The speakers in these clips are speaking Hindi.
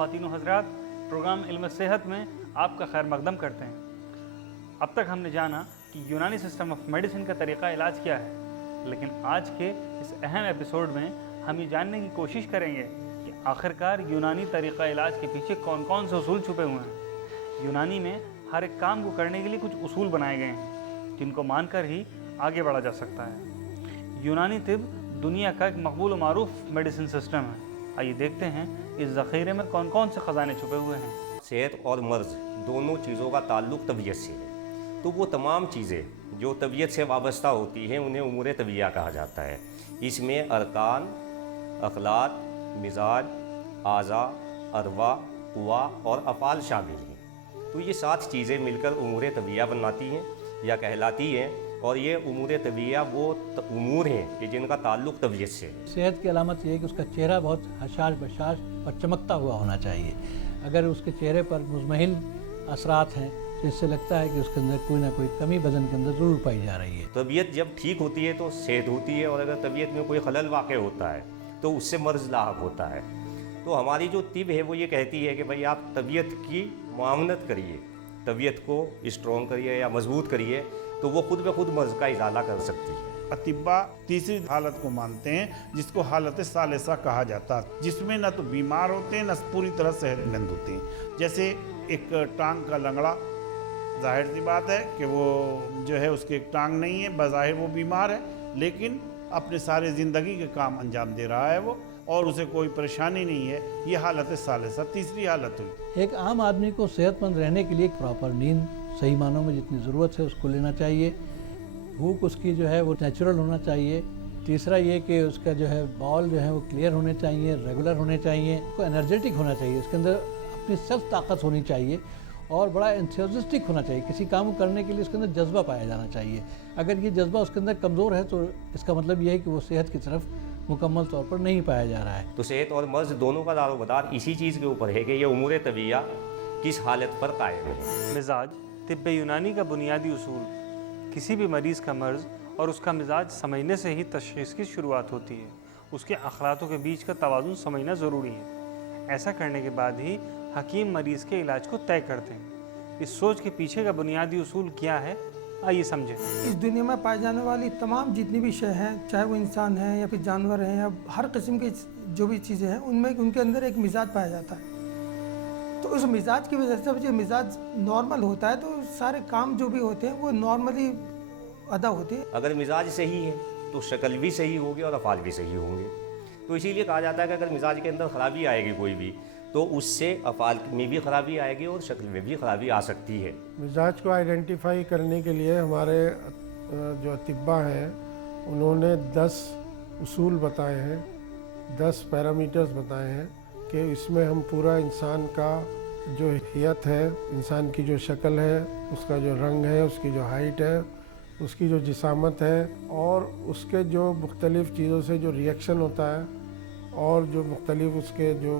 ख़वातीन व हज़रात, प्रोग्राम इल्म सेहत में आपका खैर मकदम करते हैं। अब तक हमने जाना कि यूनानी सिस्टम ऑफ मेडिसिन का तरीक़ा इलाज क्या है, लेकिन आज के इस अहम एपिसोड में हम ये जानने की कोशिश करेंगे कि आखिरकार यूनानी तरीक़ा इलाज के पीछे कौन कौन से उसूल छुपे हुए हैं। यूनानी में हर एक काम को करने के लिए कुछ उसूल बनाए गए हैं जिनको मानकर ही आगे बढ़ा जा सकता है। यूनानी तिब दुनिया का एक मकबूल व मारूफ मेडिसिन सिस्टम है। आइए देखते हैं इस ज़ख़ीरे में कौन कौन से ख़जाने छुपे हुए हैं। सेहत और मर्ज़ दोनों चीज़ों का ताल्लुक़ तबीयत से है, तो वो तमाम चीज़ें जो तबीयत से वाबस्ता होती हैं उन्हें उमूर तबीया कहा जाता है। इसमें अरकान, अखलाक, मिजाज, आज़ा, अरवा, कुवा और अफ़ाल शामिल हैं। तो ये 7 चीज़ें मिलकर उमूर तबीया बनाती हैं या कहलाती हैं, और ये उमूर तबीया वो उमूर हैं कि जिनका ताल्लुक़ तबीयत से है। सेहत की अलामत ये है कि उसका चेहरा बहुत हशाश बशाश और चमकता हुआ होना चाहिए। अगर उसके चेहरे पर मुज़महिल असरात हैं तो इससे लगता है कि उसके अंदर कोई ना कोई कमी वज़न के अंदर ज़रूर पाई जा रही है। तबीयत जब ठीक होती है तो सेहत होती है, और अगर तबीयत में कोई खलल वाक़ होता है तो उससे मर्ज़ लाहक होता है। तो हमारी जो तिब है वो ये कहती है कि भाई आप तबीयत की मुआवनत करिए, तबीयत को स्ट्रॉन्ग करिए या मजबूत करिए, तो वो खुद ब खुद मर्ज़ का इज़ाला कर सकती है। अतिब्बा तीसरी हालत को मानते हैं जिसको हालत सालिसा कहा जाता है, जिसमें न तो बीमार होते हैं न पूरी तरह सेहतमंद होते हैं। जैसे एक टांग का लंगड़ा, जाहिर सी बात है कि वो जो है उसके एक टांग नहीं है, बज़ाहिर वो बीमार है, लेकिन अपने सारे ज़िंदगी के काम अंजाम दे रहा है वो, और उसे कोई परेशानी नहीं है। ये हालत सालिसा तीसरी हालत हुई। एक आम आदमी को सेहतमंद रहने के लिए प्रॉपर नींद सही मानों में जितनी ज़रूरत है उसको लेना चाहिए। भूख उसकी जो है वो नेचुरल होना चाहिए। तीसरा ये कि उसका जो है बॉल जो है वो क्लियर होने चाहिए, रेगुलर होने चाहिए, उसको एनर्जेटिक होना चाहिए, उसके अंदर अपनी सेल्फ ताकत होनी चाहिए और बड़ा एंथुसियास्टिक होना चाहिए। किसी काम को करने के लिए उसके अंदर जज्बा पाया जाना चाहिए। अगर ये जज्बा उसके अंदर कमज़ोर है तो इसका मतलब ये है कि वो सेहत की तरफ मुकम्मल तौर पर नहीं पाया जा रहा है। तो सेहत और मर्ज़ दोनों का दारोमदार इसी चीज़ के ऊपर है कि ये उमूर तबीया किस हालत पर कायम है। मिजाज तिब्ब यूनानी का बुनियादी उसूल, किसी भी मरीज़ का मर्ज़ और उसका मिजाज समझने से ही तशख़ीस की शुरुआत होती है। उसके अखलातों के बीच का तवाज़ुन समझना ज़रूरी है। ऐसा करने के बाद ही हकीम मरीज़ के इलाज को तय करते हैं। इस सोच के पीछे का बुनियादी उसूल क्या है, आइए समझें। इस दुनिया में पाई जाने वाली तमाम जितनी भी शय हैं, चाहे वो इंसान हैं या फिर जानवर हैं या हर किस्म की जो भी चीज़ें हैं, उनमें उनके अंदर एक मिजाज पाया जाता है। तो उस मिजाज की वजह से जो मिजाज नॉर्मल होता है तो सारे काम जो भी होते हैं वो नॉर्मली अदा होते हैं। अगर मिजाज सही है तो शक्ल भी सही होगी और अफ़ाल भी सही होंगे। तो इसीलिए कहा जाता है कि अगर मिजाज के अंदर ख़राबी आएगी कोई भी, तो उससे अफ़ाल में भी ख़राबी आएगी और शक्ल में भी ख़राबी आ सकती है। मिजाज को आइडेंटिफाई करने के लिए हमारे जो अतिब्बा हैं उन्होंने 10 उसूल बताए हैं, 10 पैरामीटर्स बताए हैं कि इसमें हम पूरा इंसान का जो हियत है, इंसान की जो शक्ल है, उसका जो रंग है, उसकी जो हाइट है, उसकी जो जिसामत है और उसके जो मुख्तलिफ़ चीज़ों से जो रिएक्शन होता है और जो मुख्तलिफ़ उसके जो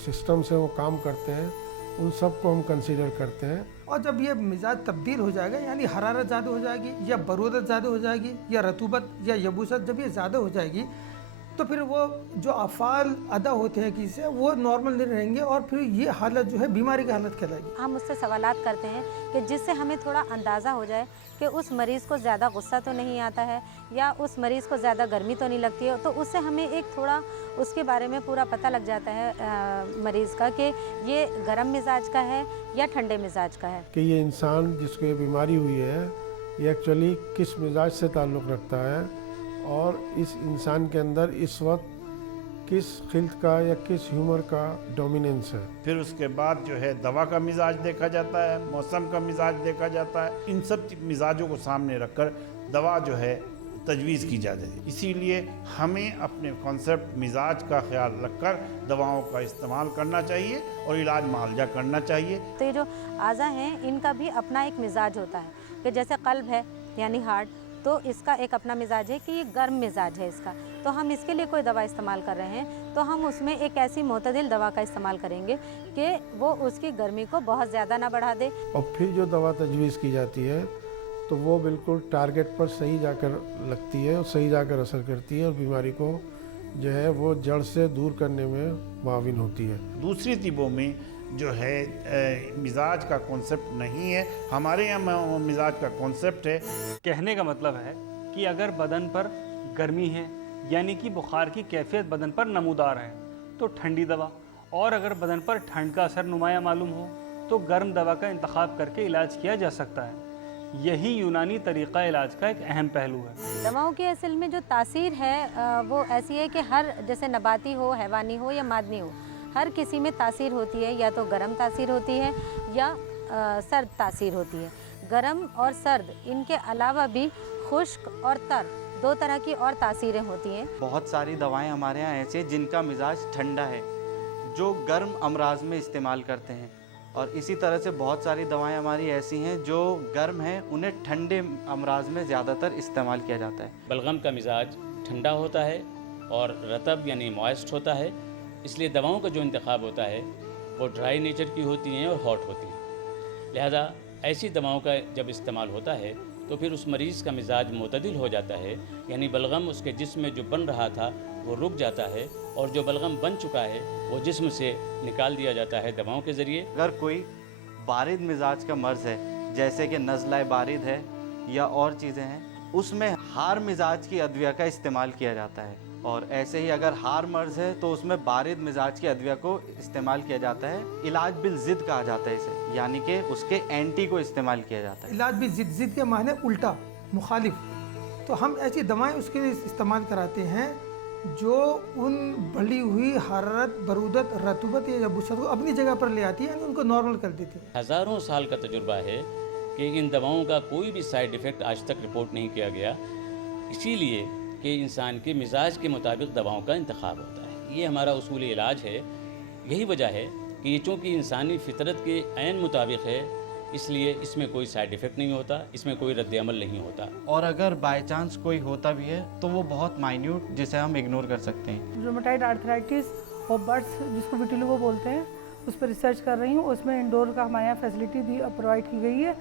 सिस्टम से वो काम करते हैं, उन सब को हम कंसीडर करते हैं। और जब ये मिजाज तब्दील हो जाएगा, यानी हरारत ज़्यादा हो जाएगी या बरूदत ज़्यादा हो जाएगी या रतूबत या यबूसत जब ये ज़्यादा हो जाएगी तो फिर वो जो अफ़ाल अदा होते हैं किसी से वो नॉर्मल नहीं रहेंगे और फिर ये हालत जो है बीमारी की हालत कहलाएगी। हम उससे सवालात करते हैं कि जिससे हमें थोड़ा अंदाज़ा हो जाए कि उस मरीज़ को ज़्यादा गुस्सा तो नहीं आता है या उस मरीज़ को ज़्यादा गर्मी तो नहीं लगती है, तो उससे हमें एक थोड़ा उसके बारे में पूरा पता लग जाता है मरीज़ का कि ये गर्म मिजाज का है या ठंडे मिजाज का है। कि ये इंसान जिसको ये बीमारी हुई है ये एक्चुअली किस मिजाज से ताल्लुक़ रखता है और इस इंसान के अंदर इस वक्त किस खिल्त का या किस ह्यूमर का डोमिनेंस है। फिर उसके बाद जो है दवा का मिजाज देखा जाता है, मौसम का मिजाज देखा जाता है। इन सब मिजाजों को सामने रखकर दवा जो है तजवीज़ की जाती है। इसीलिए हमें अपने कॉन्सेप्ट मिजाज का ख्याल रखकर दवाओं का इस्तेमाल करना चाहिए और इलाज मुआवजा करना चाहिए। तो ये जो आज़ा हैं इनका भी अपना एक मिजाज होता है कि जैसे कल्ब है यानी हार्ट, तो इसका एक अपना मिजाज है कि ये गर्म मिजाज है इसका, तो हम इसके लिए कोई दवा इस्तेमाल कर रहे हैं तो हम उसमें एक ऐसी मोतदिल दवा का इस्तेमाल करेंगे कि वो उसकी गर्मी को बहुत ज़्यादा ना बढ़ा दे। और फिर जो दवा तजवीज़ की जाती है तो वो बिल्कुल टारगेट पर सही जाकर लगती है और सही जाकर असर करती है और बीमारी को जो है वो जड़ से दूर करने में मुआविन होती है। दूसरी तिब्बों में जो है मिजाज का कॉन्सेप्ट नहीं है, हमारे यहाँ मिजाज का कॉन्सेप्ट है। कहने का मतलब है कि अगर बदन पर गर्मी है यानी कि बुखार की कैफियत बदन पर नमूदार है तो ठंडी दवा, और अगर बदन पर ठंड का असर नुमाया मालूम हो तो गर्म दवा का इंतखाब करके इलाज किया जा सकता है। यही यूनानी तरीक़ा इलाज का एक अहम पहलू है। दवाओं की असल में जो तासीर है वो ऐसी है कि हर, जैसे नबाती हो, हैवानी हो या मादनी हो, हर किसी में तासीर होती है। या तो गर्म तासीर होती है या सर्द तासीर होती है। गर्म और सर्द, इनके अलावा भी खुश्क और तर, दो तरह की और तासीरें होती हैं। बहुत सारी दवाएं हमारे यहाँ ऐसी हैं जिनका मिजाज ठंडा है, जो गर्म अमराज में इस्तेमाल करते हैं, और इसी तरह से बहुत सारी दवाएं हमारी ऐसी हैं जो गर्म हैं, उन्हें ठंडे अमराज में ज़्यादातर इस्तेमाल किया जाता है। बलगम का मिजाज ठंडा होता है और रतब यानी मॉइस्ट होता है, इसलिए दवाओं का जो इंतखाब होता है वो ड्राई नेचर की होती हैं और हॉट होती हैं। लिहाजा ऐसी दवाओं का जब इस्तेमाल होता है तो फिर उस मरीज़ का मिजाज मुतदिल हो जाता है, यानी बलगम उसके जिस्म में जो बन रहा था वो रुक जाता है, और जो बलगम बन चुका है वो जिस्म से निकाल दिया जाता है दवाओं के ज़रिए। अगर कोई बारिद मिजाज का मर्ज़ है, जैसे कि नज़ला बारिद है या और चीज़ें हैं, उसमें हार मिजाज की अद्विया का इस्तेमाल किया जाता है। और ऐसे ही अगर हार मर्ज़ है तो उसमें बारिद मिजाज की अद्विया को इस्तेमाल किया जाता है। इलाज बिल ज़िद कहा जाता है इसे, यानी कि उसके एंटी को इस्तेमाल किया जाता है। इलाज भी जिद के माने उल्टा, मुखालिफ। तो हम ऐसी दवाएं उसके लिए इस्तेमाल कराते हैं जो उन बढ़ी हुई हरारत, बरूदत, रतूबत या बुशत को अपनी जगह पर ले आती है, यानी उनको नॉर्मल कर देती है। हज़ारों साल का तजुर्बा है कि इन दवाओं का कोई भी साइड इफ़ेक्ट आज तक रिपोर्ट नहीं किया गया, इसीलिए कि इंसान के मिजाज के मुताबिक दवाओं का इंतखाब होता है। ये हमारा उसूल इलाज है। यही वजह है कि ये चूँकि इंसानी फितरत के ऐन मुताबिक है, इसलिए इसमें कोई साइड इफ़ेक्ट नहीं होता, इसमें कोई रद्द-ए-अमल नहीं होता। और अगर बाय चांस कोई होता भी है तो वो बहुत माइन्यूट, जिसे हम इग्नोर कर सकते हैं। रूमेटाइड आर्थराइटिस और बर्ड्स, जिसको विटिलिगो बोलते हैं, उस पर रिसर्च कर रही हूँ। उसमें इंडोर का हमारे यहाँ फैसिलिटी दी प्रोवाइड की गई है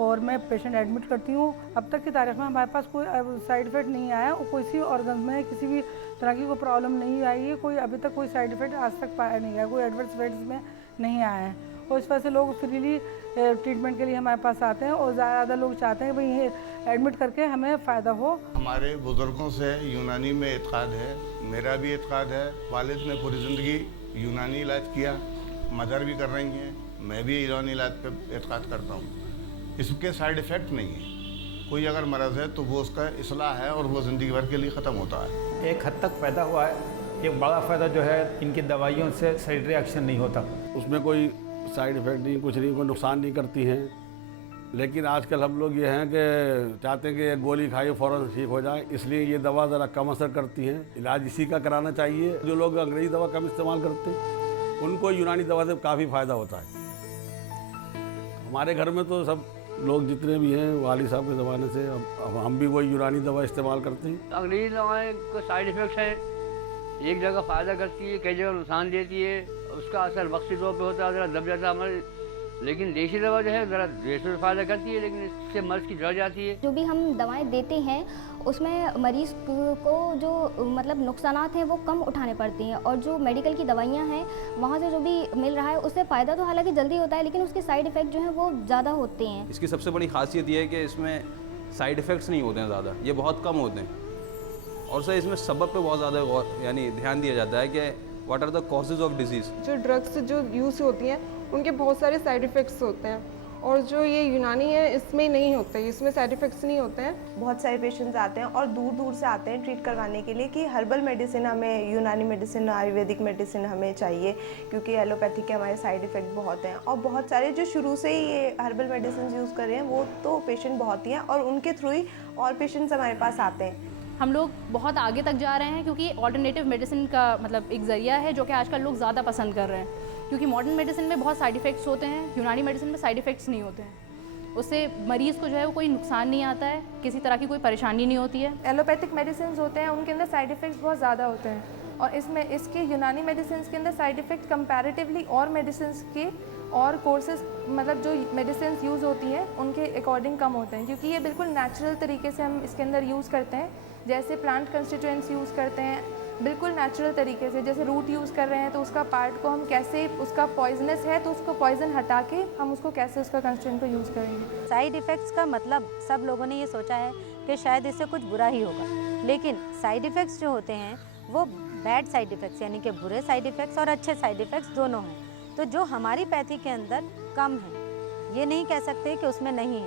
और मैं पेशेंट एडमिट करती हूँ। अब तक की तारीख में हमारे पास कोई साइड इफ़ेक्ट नहीं आया और किसी ऑर्गन में किसी भी तरह की कोई प्रॉब्लम नहीं आई है। कोई अभी तक कोई साइड इफ़ेक्ट आज तक पाया नहीं गया, कोई एडवर्स इफेक्ट्स में नहीं आया है। और इस वजह से लोग फ्रीली ट्रीटमेंट के लिए हमारे पास आते हैं और ज़्यादा लोग चाहते हैं कि भाई ये एडमिट करके हमें फ़ायदा हो। हमारे बुज़ुर्गों से यूनानी में इत्क़ाद है, मेरा भी इत्क़ाद है। वालिद ने पूरी ज़िंदगी यूनानी इलाज किया, मदर भी कर रही हैं, मैं भी यूनानी इलाज पे इत्क़ाद करता हूँ। इसके साइड इफ़ेक्ट नहीं है। कोई अगर मरज़ है तो वो उसका इस्लाह है और वो ज़िंदगी भर के लिए ख़त्म होता है। एक हद तक फ़ायदा हुआ है। एक बड़ा फ़ायदा जो है इनकी दवाइयों से साइड रिएक्शन नहीं होता, उसमें कोई साइड इफ़ेक्ट नहीं, कुछ नहीं, कोई नुकसान नहीं करती हैं। लेकिन आजकल हम लोग ये हैं कि चाहते हैं कि ये गोली खाइए फ़ौरन ठीक हो जाए, इसलिए ये दवा ज़रा कम असर करती हैं। इलाज इसी का कराना चाहिए। जो लोग अंग्रेज़ी दवा कम इस्तेमाल करते हैं उनको यूनानी दवा से काफ़ी फ़ायदा होता है। हमारे घर में तो सब लोग जितने भी हैं वाली साहब के ज़माने से अब हम भी वही यूनानी दवा इस्तेमाल करते हैं। अंग्रेज़ी दवाएँ का साइड इफ़ेक्ट है, एक जगह फ़ायदा करती है, कई जगह नुकसान देती है। उसका असर वक्ती तौर पे होता है, ज़रा दब जाता अमल। लेकिन देसी दवा जो है ज़रा देर से फ़ायदा करती है, लेकिन इससे मर्ज़ की जड़ जाती है। जो भी हम दवाएं देते हैं उसमें मरीज़ को जो मतलब नुकसानात हैं वो कम उठाने पड़ते हैं, और जो मेडिकल की दवाइयां हैं वहाँ से जो भी मिल रहा है उससे फ़ायदा तो हालांकि जल्दी होता है, लेकिन उसके साइड इफ़ेक्ट जो हैं वो ज़्यादा होते हैं। इसकी सबसे बड़ी खासियत ये है कि इसमें साइड इफ़ेक्ट्स नहीं होते हैं ज़्यादा, ये बहुत कम होते हैं। और सर इसमें सबब पे बहुत ज़्यादा यानी ध्यान दिया जाता है कि what are the causes of disease. जो ड्रग्स जो यूज़ होती हैं उनके बहुत सारे साइड इफ़ेक्ट्स होते हैं, और जो ये यूनानी है इसमें नहीं होते, इसमें साइड इफ़ेक्ट्स नहीं होते हैं। बहुत सारे पेशेंट्स आते हैं और दूर दूर से आते हैं ट्रीट करवाने के लिए कि हर्बल मेडिसिन हमें, यूनानी मेडिसिन, आयुर्वेदिक मेडिसिन हमें चाहिए, क्योंकि एलोपैथिक के हमारे साइड इफ़ेक्ट बहुत हैं। और बहुत सारे जो शुरू से ही ये हर्बल मेडिसिन यूज़ कर रहे हैं वो तो पेशेंट बहुत ही हैं, और उनके थ्रू ही और पेशेंट्स हमारे पास आते हैं। हम लोग बहुत आगे तक जा रहे हैं क्योंकि ऑल्टरनेटिव मेडिसिन का मतलब एक ज़रिया है जो कि आजकल लोग ज़्यादा पसंद कर रहे हैं, क्योंकि मॉडर्न मेडिसिन में बहुत साइड इफ़ेक्ट्स होते हैं, यूनानी मेडिसिन में साइड इफ़ेक्ट्स नहीं होते हैं। उससे मरीज़ को जो है वो कोई नुकसान नहीं आता है, किसी तरह की कोई परेशानी नहीं होती है। एलोपैथिक मेडिसिन होते हैं उनके अंदर साइड इफ़ेक्ट्स बहुत ज़्यादा होते हैं, और इसमें इसके यूनानी मेडिसिन के अंदर साइड इफ़ेक्ट कंपैरेटिवली और मेडिसिन के और कोर्सेज मतलब जो मेडिसिन यूज़ होती हैं उनके अकॉर्डिंग कम होते हैं, क्योंकि ये बिल्कुल नेचुरल तरीके से हम इसके अंदर यूज़ करते हैं। जैसे प्लांट कंस्टिट्यूएंट्स यूज़ करते हैं, बिल्कुल नेचुरल तरीके से, जैसे रूट यूज़ कर रहे हैं तो उसका पार्ट को हम कैसे, उसका पॉइजनस है तो उसको पॉइजन हटा के हम उसको कैसे उसका कंस्टेंट को यूज़ करेंगे। साइड इफ़ेक्ट्स का मतलब सब लोगों ने ये सोचा है कि शायद इससे कुछ बुरा ही होगा, लेकिन साइड इफ़ेक्ट्स जो होते हैं वो बैड साइड इफ़ेक्ट्स यानी कि बुरे साइड इफ़ेक्ट्स और अच्छे साइड इफ़ेक्ट्स दोनों हैं। तो जो हमारी पैथी के अंदर कम है, ये नहीं कह सकते कि उसमें नहीं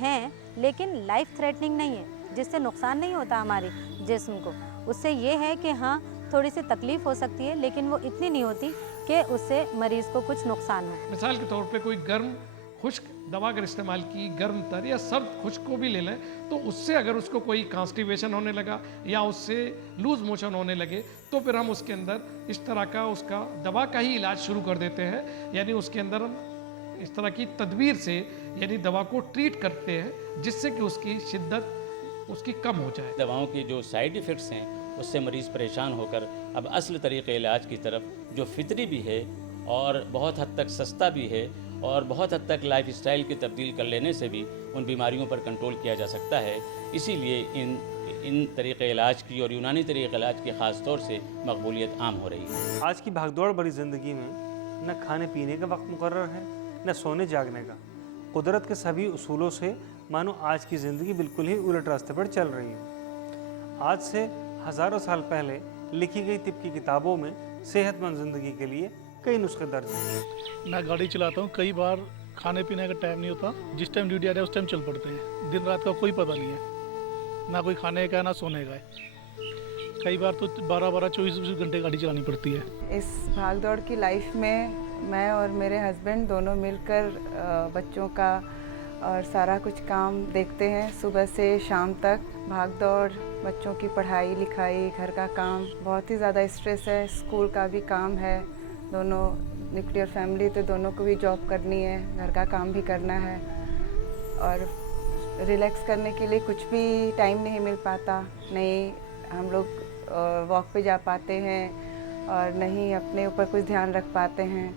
हैं, लेकिन लाइफ थ्रेटनिंग नहीं है, जिससे नुकसान नहीं होता हमारे जिस्म को। उससे ये है कि हाँ थोड़ी सी तकलीफ़ हो सकती है, लेकिन वो इतनी नहीं होती कि उससे मरीज़ को कुछ नुकसान हो। मिसाल के तौर पे कोई गर्म खुश्क दवा अगर इस्तेमाल की, गर्म तर या सर्द खुश्क को भी ले लें, तो उससे अगर उसको कोई कॉन्स्टिपेशन होने लगा या उससे लूज़ मोशन होने लगे तो फिर हम उसके अंदर इस तरह का उसका दवा का ही इलाज शुरू कर देते हैं, यानी उसके अंदर हम इस तरह की तदबीर से यानी दवा को ट्रीट करते हैं जिससे कि उसकी शिद्दत उसकी कम हो जाए। दवाओं के जो साइड इफ़ेक्ट्स हैं उससे मरीज़ परेशान होकर अब असल तरीक़े इलाज की तरफ, जो फितरी भी है और बहुत हद तक सस्ता भी है और बहुत हद तक लाइफ स्टाइल की तब्दील कर लेने से भी उन बीमारियों पर कंट्रोल किया जा सकता है। इसीलिए इन तरीक़े इलाज की और यूनानी तरीक़े इलाज की ख़ास तौर से मकबूलियत आम हो रही है। आज की भागदौड़ भरी ज़िंदगी में न खाने पीने का वक्त मुकर्रर है, न सोने जागने का। कुदरत के सभी उसूलों से मानो आज की ज़िंदगी बिल्कुल ही उलट रास्ते पर चल रही है। आज से हज़ारों साल पहले लिखी गई तिब की किताबों में सेहतमंद ज़िंदगी के लिए कई नुस्खे दर्ज हैं। मैं गाड़ी चलाता हूँ, कई बार खाने पीने का टाइम नहीं होता, जिस टाइम ड्यूटी आ जाए उस टाइम चल पड़ते हैं। दिन रात का कोई पता नहीं है, ना कोई खाने का है ना सोने का है। कई बार तो 12-12, 24-24 घंटे गाड़ी चलानी पड़ती है। इस भागदौड़ की लाइफ में मैं और मेरे हस्बैंड दोनों मिलकर बच्चों का और सारा कुछ काम देखते हैं। सुबह से शाम तक भागदौड़, बच्चों की पढ़ाई लिखाई, घर का काम, बहुत ही ज़्यादा स्ट्रेस है। स्कूल का भी काम है, दोनों न्यूक्लियर फैमिली तो दोनों को भी जॉब करनी है, घर का काम भी करना है और रिलैक्स करने के लिए कुछ भी टाइम नहीं मिल पाता। नहीं हम लोग वॉक पे जा पाते हैं और नहीं अपने ऊपर कुछ ध्यान रख पाते हैं।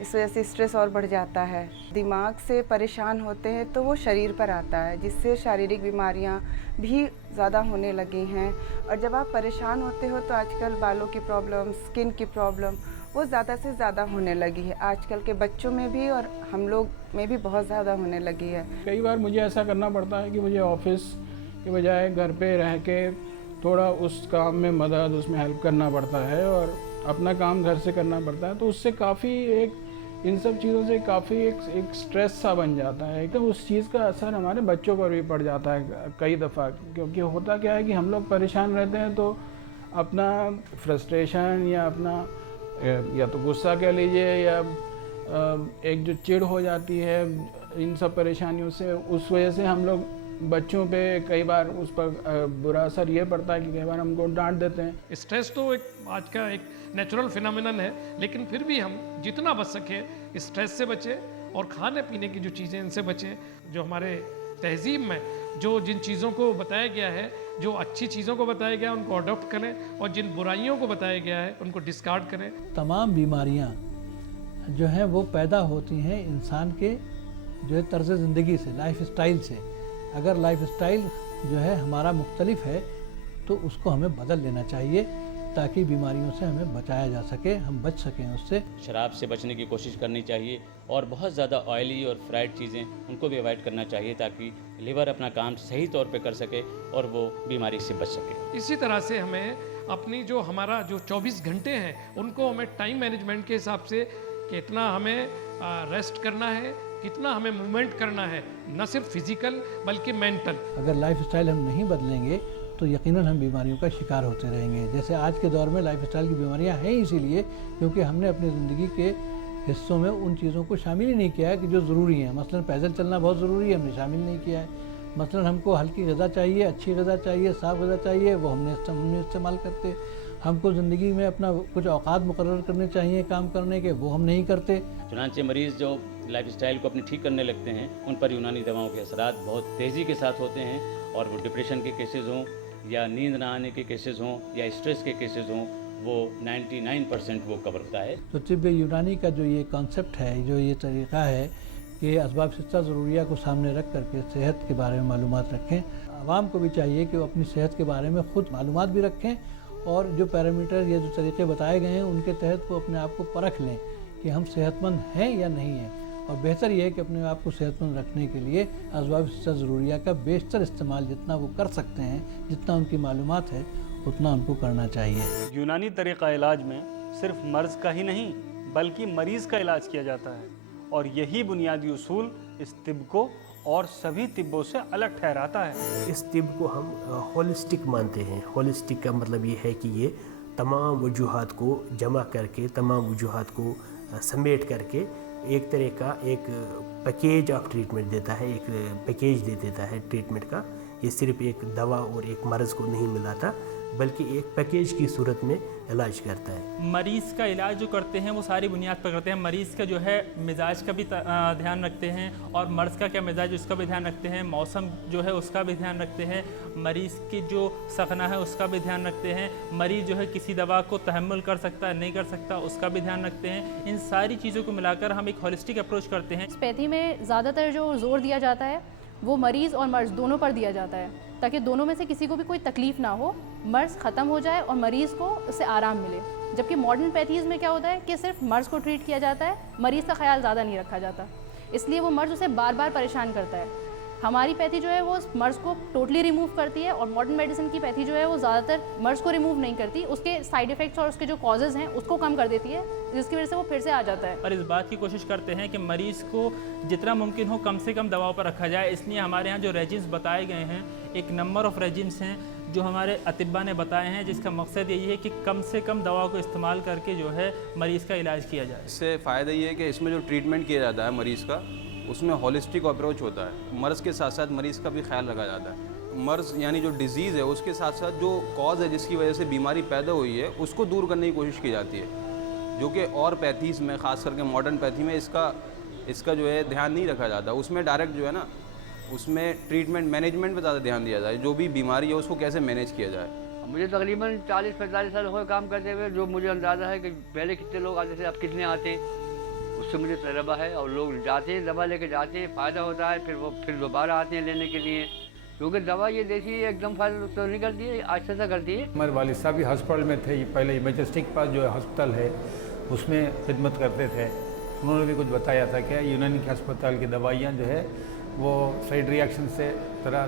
इस वजह से स्ट्रेस और बढ़ जाता है। दिमाग से परेशान होते हैं तो वो शरीर पर आता है, जिससे शारीरिक बीमारियां भी ज़्यादा होने लगी हैं। और जब आप परेशान होते हो तो आजकल बालों की प्रॉब्लम, स्किन की प्रॉब्लम वो ज़्यादा से ज़्यादा होने लगी है। आजकल के बच्चों में भी और हम लोग में भी बहुत ज़्यादा होने लगी है। कई बार मुझे ऐसा करना पड़ता है कि मुझे ऑफिस के बजाय घर पे रह के थोड़ा उस काम में मदद, उसमें हेल्प करना पड़ता है और अपना काम घर से करना पड़ता है। तो उससे काफ़ी इन सब चीज़ों से काफ़ी एक स्ट्रेस सा बन जाता है। तो उस चीज़ का असर हमारे बच्चों पर भी पड़ जाता है कई दफ़ा, क्योंकि होता क्या है कि हम लोग परेशान रहते हैं तो अपना फ्रस्ट्रेशन या अपना या तो गुस्सा कह लीजिए या एक जो चिढ़ हो जाती है इन सब परेशानियों से, उस वजह से हम लोग बच्चों पे कई बार उस पर बुरा असर ये पड़ता है कि कई बार हमको डांट देते हैं। स्ट्रेस तो एक आज का एक नेचुरल फिनोमिनन है, लेकिन फिर भी हम जितना बच सके स्ट्रेस से बचें और खाने पीने की जो चीज़ें इनसे बचें। जो हमारे तहजीब में जो जिन चीज़ों को बताया गया है, जो अच्छी चीज़ों को बताया गया है उनको अडॉप्ट करें और जिन बुराइयों को बताया गया है उनको डिस्कार्ड करें। तमाम बीमारियां जो हैं वो पैदा होती हैं इंसान के जो है तर्ज ज़िंदगी से, लाइफ स्टाइल से। अगर लाइफ स्टाइल जो है हमारा मुख्तलिफ है तो उसको हमें बदल लेना चाहिए ताकि बीमारियों से हमें बचाया जा सके, हम बच सकें उससे। शराब से बचने की कोशिश करनी चाहिए और बहुत ज़्यादा ऑयली और फ्राइड चीज़ें उनको भी अवॉइड करना चाहिए ताकि लिवर अपना काम सही तौर पे कर सके और वो बीमारी से बच सके। इसी तरह से हमें अपनी जो हमारा जो 24 घंटे हैं उनको हमें टाइम मैनेजमेंट के हिसाब से कितना हमें रेस्ट करना है, कितना हमें मूवमेंट करना है, न सिर्फ फिजिकल बल्कि मेंटल। अगर लाइफ स्टाइल हम नहीं बदलेंगे तो यकीनन हम बीमारियों का शिकार होते रहेंगे। जैसे आज के दौर में लाइफ स्टाइल की बीमारियां हैं इसीलिए क्योंकि हमने अपनी ज़िंदगी के हिस्सों में उन चीज़ों को शामिल ही नहीं किया है कि जो ज़रूरी है। मसलन पैदल चलना बहुत ज़रूरी है, हमने शामिल नहीं किया है। मसलन हमको हल्की ग़िज़ा चाहिए, अच्छी ग़िज़ा चाहिए, साफ़ ग़िज़ा चाहिए, वो हमने इस्तेमाल करते। हमको ज़िंदगी में अपना कुछ औकात मुकर्रर करने चाहिए काम करने के, वो हम नहीं करते। चुनांचे मरीज़ जो लाइफ स्टाइल को अपनी ठीक करने लगते हैं उन पर यूनानी दवाओं के असरात बहुत तेज़ी के साथ होते हैं और वो डिप्रेशन के केसेस हों या नींद ना आने के केसेस हों या स्ट्रेस के केसेस हों, वो 99% वो कवर करता है। तो तिब्ब यूनानी का जो ये कॉन्सेप्ट है, जो ये तरीक़ा है कि असबाब सित्ता ज़रूरिया को सामने रख करके सेहत के बारे में मालूमात रखें। आवाम को भी चाहिए कि वो अपनी सेहत के बारे में ख़ुद मालूमात भी रखें और जो पैरामीटर या जो तरीके बताए गए हैं उनके तहत वो अपने आप को परख लें कि हम सेहतमंद हैं या नहीं हैं। और बेहतर ये है कि अपने आप को सेहतमंद रखने के लिए असबाब ज़रूरिया का बेशतर इस्तेमाल जितना वो कर सकते हैं, जितना उनकी मालूमात है उतना उनको करना चाहिए। यूनानी तरीक़ा इलाज में सिर्फ मर्ज़ का ही नहीं बल्कि मरीज़ का इलाज किया जाता है, और यही बुनियादी उसूल इस तिब को और सभी तिब्बों से अलग ठहराता है। इस तिब को हम होलिस्टिक मानते हैं। होलिस्टिक का मतलब ये है कि ये तमाम वजूहात को जमा करके, तमाम वजूहात को समेट करके एक तरह का एक पैकेज ऑफ ट्रीटमेंट देता है, एक पैकेज दे देता है ट्रीटमेंट का। ये सिर्फ एक दवा और एक मर्ज़ को नहीं मिलाता बल्कि एक पैकेज की सूरत में इलाज करता है। मरीज़ का इलाज जो करते हैं वो सारी बुनियाद पर करते हैं। मरीज़ का जो है मिजाज का भी ध्यान रखते हैं, और मर्ज़ का क्या मिजाज उसका भी ध्यान रखते हैं, मौसम जो है उसका भी ध्यान रखते हैं, मरीज़ की जो सखना है उसका भी ध्यान रखते हैं, मरीज़ जो है किसी दवा को तहम्मुल कर सकता है नहीं कर सकता उसका भी ध्यान रखते हैं। इन सारी चीज़ों को मिलाकर हम एक होलिस्टिक अप्रोच करते हैं। स्पैथी में ज़्यादातर जो जोर दिया जाता है वो मरीज़ और मर्ज़ दोनों पर दिया जाता है, ताकि दोनों में से किसी को भी कोई तकलीफ़ ना हो, मर्ज़ ख़त्म हो जाए और मरीज़ को उससे आराम मिले। जबकि मॉडर्न पैथीज़ में क्या होता है कि सिर्फ मर्ज़ को ट्रीट किया जाता है, मरीज़ का ख्याल ज़्यादा नहीं रखा जाता, इसलिए वो मर्ज़ उसे बार बार परेशान करता है। हमारी पैथी जो है वो मर्ज़ को टोटली रिमूव करती है, और मॉडर्न मेडिसिन की पैथी जो है वो ज़्यादातर मर्ज़ को रिमूव नहीं करती, उसके साइड इफ़ेक्ट्स और उसके जो कॉजेज़ हैं उसको कम कर देती है, जिसकी वजह से वो फिर से आ जाता है। और इस बात की कोशिश करते हैं कि मरीज़ को जितना मुमकिन हो कम से कम दवाओं पर रखा जाए। इसलिए हमारे यहाँ जो रेजिम्स बताए गए हैं, एक नंबर ऑफ़ रेजिम्स हैं जो हमारे अतिब्बा ने बताए हैं, जिसका मकसद यही है कि कम से कम दवाओं को इस्तेमाल करके जो है मरीज़ का इलाज किया जाए। इससे फ़ायदा ये है कि इसमें जो ट्रीटमेंट किया जाता है मरीज़ का, उसमें होलिस्टिक अप्रोच होता है। मर्ज़ के साथ साथ मरीज़ का भी ख्याल रखा जाता है। मर्ज़ यानी जो डिज़ीज़ है उसके साथ साथ जो कॉज है जिसकी वजह से बीमारी पैदा हुई है उसको दूर करने की कोशिश की जाती है, जो कि और पैथीज़ में, ख़ास करके मॉडर्न पैथी में इसका जो है ध्यान नहीं रखा जाता। उसमें डायरेक्ट जो है ना, उसमें ट्रीटमेंट मैनेजमेंट पर ज़्यादा ध्यान दिया जाए, जो भी बीमारी है उसको कैसे मैनेज किया जाए। मुझे तकरीबन 40-45 साल हो गए काम करते हुए। जो मुझे अंदाज़ा है कि पहले कितने लोग आते थे, अब कितने आते हैं, उससे मुझे तजर्बा है। और लोग जाते हैं, दवा लेके जाते हैं, फ़ायदा होता है, फिर दोबारा आते हैं लेने के लिए, क्योंकि दवा ये देसी एकदम फ़ायदा तो नहीं करती है, आहिस्ता सा करती है। हमारे वालिद साहब भी हॉस्पिटल में थे, पहले मैजेस्टिक पास जो हॉस्पिटल है उसमें खिदमत करते थे। उन्होंने भी कुछ बताया था कि यूनानी के अस्पताल की दवाइयाँ जो है वो साइड रिएक्शन से ज़रा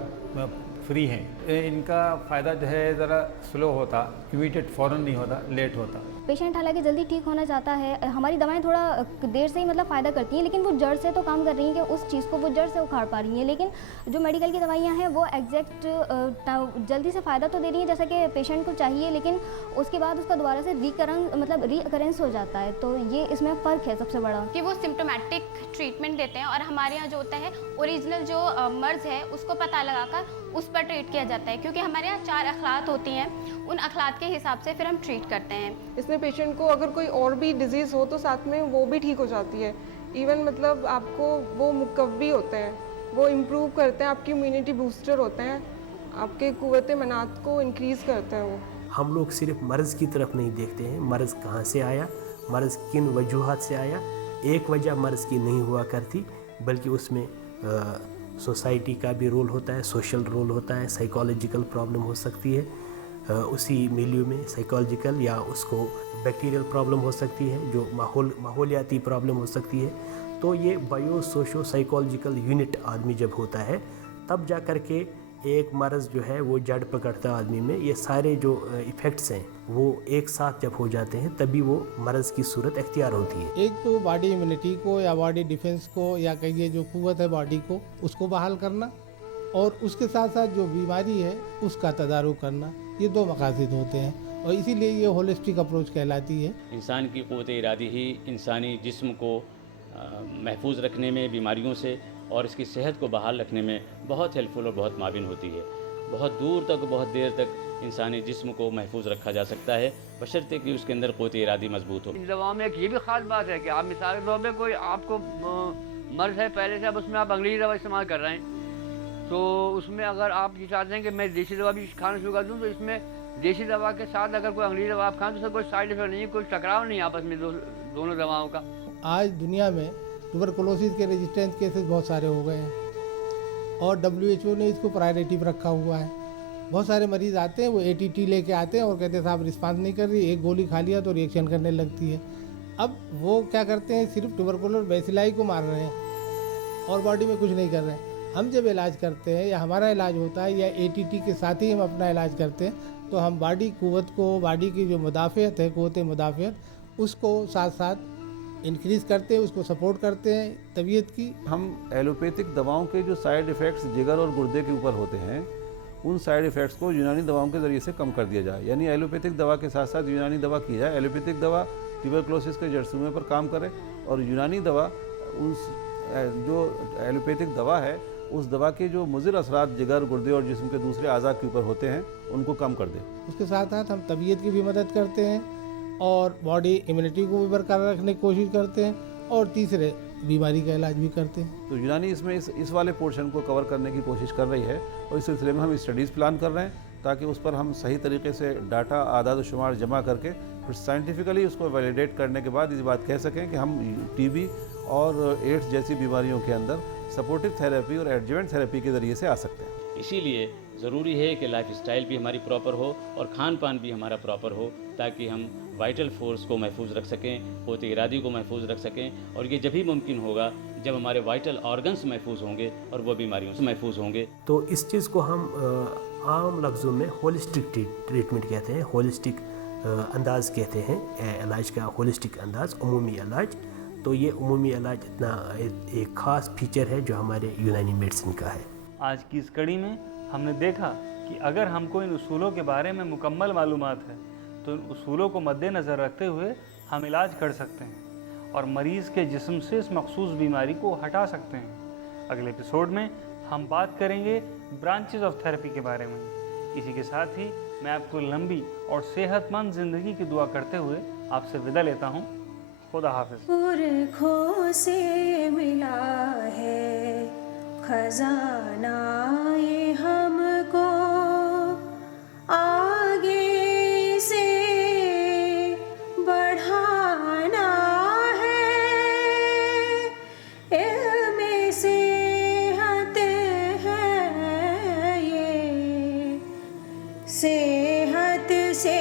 फ्री हैं। इनका फ़ायदा जो है ज़रा स्लो होता, इमीडिएट फ़ौरन नहीं होता, लेट होता। पेशेंट हालांकि जल्दी ठीक होना चाहता है, हमारी दवाएं थोड़ा देर से ही मतलब फ़ायदा करती हैं, लेकिन वो जड़ से तो काम कर रही हैं कि उस चीज़ को वो जड़ से उखाड़ पा रही हैं। लेकिन जो मेडिकल की दवाइयां हैं वो एग्जैक्ट जल्दी से फ़ायदा तो दे रही हैं जैसा कि पेशेंट को चाहिए, लेकिन उसके बाद उसका दोबारा से रीअकरेंस हो जाता है। तो ये इसमें फ़र्क है सबसे बड़ा, कि वो सिम्टोमेटिक ट्रीटमेंट देते हैं, और हमारे यहाँ जो होता है ओरिजिनल जो मर्ज़ है उसको पता लगाकर उस पर ट्रीट किया जाता है, क्योंकि हमारे यहाँ 4 अखलात होती हैं, उन अखलात के हिसाब से फिर हम ट्रीट करते हैं। इसमें पेशेंट को अगर कोई और भी डिजीज़ हो तो साथ में वो भी ठीक हो जाती है। इवन मतलब आपको वो मुकव्वी होते हैं, वो इम्प्रूव करते हैं, आपकी इम्यूनिटी बूस्टर होते हैं, आपके कुव्वत मनात को इंक्रीज़ करते हैं वो। हम लोग सिर्फ मर्ज़ की तरफ नहीं देखते हैं, मर्ज़ कहाँ से आया, मर्ज़ किन वजूहात से आया। एक वजह मर्ज़ की नहीं हुआ करती, बल्कि उसमें सोसाइटी का भी रोल होता है, सोशल रोल होता है, साइकोलॉजिकल प्रॉब्लम हो सकती है उसी मिलियो में, साइकोलॉजिकल, या उसको बैक्टीरियल प्रॉब्लम हो सकती है, जो माहौलियाती प्रॉब्लम हो सकती है। तो ये बायो सोशो साइकोलॉजिकल यूनिट आदमी जब होता है तब जा कर के एक मर्ज़ जो है वो जड़ पकड़ता आदमी में। ये सारे जो इफ़ेक्ट्स हैं वो एक साथ जब हो जाते हैं तभी वो मर्ज़ की सूरत अख्तियार होती है। एक तो बॉडी इम्यूनिटी को या बॉडी डिफेंस को या कहिए जो कुव्वत है बॉडी को उसको बहाल करना, और उसके साथ साथ जो बीमारी है उसका तदारुक करना, ये 2 मकासद होते हैं, और इसीलिए ये होलिस्टिक अप्रोच कहलाती है। इंसान की क़ुव्वत इरादी ही इंसानी जिस्म को महफूज रखने में बीमारियों से और इसकी सेहत को बहाल रखने में बहुत हेल्पफुल और बहुत माविन होती है। बहुत दूर तक, बहुत देर तक इंसानी जिस्म को महफूज रखा जा सकता है, बशर्ते कि उसके अंदर क़ुव्वत इरादी मजबूत हो। इन दवाओं में एक ये भी ख़ास बात है कि आप मिसाल के तौर पर कोई आपको मर्ज़ है पहले से, अब उसमें आप अंग्रेज़ी दवा इस्तेमाल कर रहे हैं, तो उसमें अगर आप ये चाहते हैं कि मैं देसी दवा भी खाना शुरू कर दूँ, तो इसमें देसी दवा के साथ अगर कोई अंग्रेज़ी दवा आप खाएं तो उससे कोई साइड इफेक्ट नहीं, कोई टकराव नहीं आपस में दोनों दवाओं का। आज दुनिया में ट्यूबरकुलोसिस के रेजिस्टेंस केसेस बहुत सारे हो गए हैं, और WHO ने इसको प्रायोरिटी पर रखा हुआ है। बहुत सारे मरीज़ आते हैं, वो ATT लेके आते हैं और कहते हैं साहब रिस्पांस नहीं कर रही, एक गोली खा लिया तो रिएक्शन करने लगती है। अब वो क्या करते हैं, सिर्फ ट्यूबरकुलर बैसिलाई को मार रहे हैं और बॉडी में कुछ नहीं कर रहे हैं। हम जब इलाज करते हैं या हमारा इलाज होता है या ATT के साथ ही हम अपना इलाज करते हैं, तो हम बॉडी कुव्वत को, बॉडी की जो मुदाफ़ियत है, क़ुव्वत मुदाफ़ियत, उसको साथ साथ इंक्रीज़ करते हैं, उसको सपोर्ट करते हैं तबीयत की। हम एलोपैथिक दवाओं के जो साइड इफ़ेक्ट्स जिगर और गुर्दे के ऊपर होते हैं, उन साइड इफ़ेक्ट्स को यूनानी दवाओं के ज़रिए से कम कर दिया जाए। यानी एलोपैथिक दवा के साथ साथ यूनानी दवा की जाए। एलोपैथिक दवा ट्यूबरक्लोसिस के जड़सूमे पर काम करे और यूनानी दवा उस जो एलोपैथिक दवा है उस दवा के जो मुज़िर असरात जिगर, गुर्दे और जिस्म के दूसरे अज़ा के ऊपर होते हैं उनको कम कर दें। उसके साथ साथ हम तबीयत की भी मदद करते हैं और बॉडी इम्यूनिटी को भी बरकरार रखने की कोशिश करते हैं और तीसरे बीमारी का इलाज भी करते हैं। तो यूनानी इसमें इस वाले पोर्शन को कवर करने की कोशिश कर रही है और इस सिलसिले में हम स्टडीज़ प्लान कर रहे हैं ताकि उस पर हम सही तरीके से डाटा, आदाद शुमार जमा करके फिर साइंटिफिकली उसको वैलिडेट करने के बाद इस बात कह सकें कि हम TB और एड्स जैसी बीमारियों के अंदर सपोर्टिव थेरेपी और एडजुवेंट थेरेपी के ज़रिए से आ सकते हैं। इसीलिए ज़रूरी है कि लाइफ स्टाइल भी हमारी प्रॉपर हो और खान पान भी हमारा प्रॉपर हो ताकि हम वाइटल फोर्स को महफूज रख सकें, क़ुव्वत इरादी को महफूज रख सकें। और ये जब ही मुमकिन होगा जब हमारे वाइटल ऑर्गन्स महफूज होंगे और वह बीमारियों से महफूज होंगे। तो इस चीज़ को हम आम लफ्ज़ों में होलिस्टिक ट्रीटमेंट कहते हैं, होलिस्टिक अंदाज कहते हैं, इलाज का होलिस्टिक अंदाज, उमूमी इलाज। तो ये उमूमी इलाज इतना एक ख़ास फीचर है जो हमारे यूनानी मेडिसिन का है। आज की इस कड़ी में हमने देखा कि अगर हमको इन उसूलों के बारे में मुकम्मल मालूमात है तो इन उसूलों को मद्देनज़र रखते हुए हम इलाज कर सकते हैं और मरीज़ के जिस्म से इस मखसूस बीमारी को हटा सकते हैं। अगले एपिसोड में हम बात करेंगे ब्रांचेस ऑफ थेरेपी के बारे में। इसी के साथ ही मैं आपको लंबी और सेहतमंद ज़िंदगी की दुआ करते हुए आपसे विदा लेता हूँ। खुदा हाफिज़। पुरखों से मिला है खजाना ये हमको, आगे से बढ़ाना है, इल्मे सेहत है ये, सेहत से